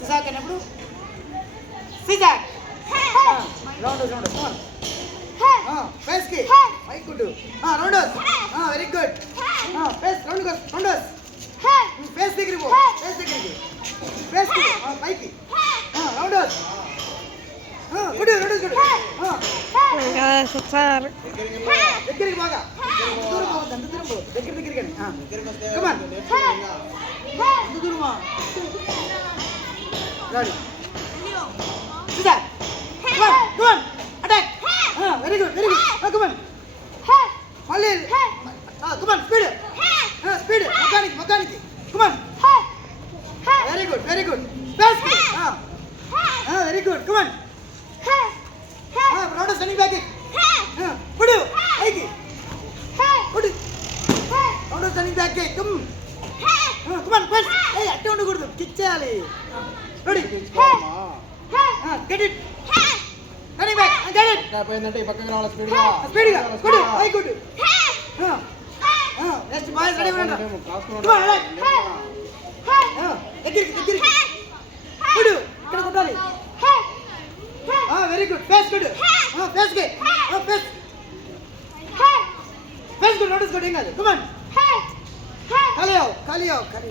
సిజాక్ అన్నప్పుడు సిజాక్. Round round face కి పై good. Rounders very good. Face round rounders face దగ్గరికి పో. ఫేస్ దగ్గరికి ఫేస్ కి పైకి rounders good rounders good. Sir దగ్గరికి బాగా దూరం పోవద్దు. అంత దూరం పోవద్దు. దగ్గరికి కానీ కమాన్ అంత దూరమా రాడి సిజాక్. Come on attack. Very good very good. Come on మళ్ళీ కమాన్ స్పీడ్ స్పీడ్ మొత్తానికి come on very good very good. Best very good. Come on round running back పుడు పైకి పుడు round running back come on best. అట్టే ఉండకూడదు కిక్ చేయాలి. Ready get it running back get it. పోయిందంటే ఈ పక్కకి రావాలి స్పీడ్గా good high good. Next boys ready ఉండండి. దగ్గరికి గుడ్ ఇక్కడ కొట్టాలి. Very good face good. Face కి ఫేస్ గుడ్ నోటీస్ గుడ్. ఏం కాదు. కమాన్ ఖాళీ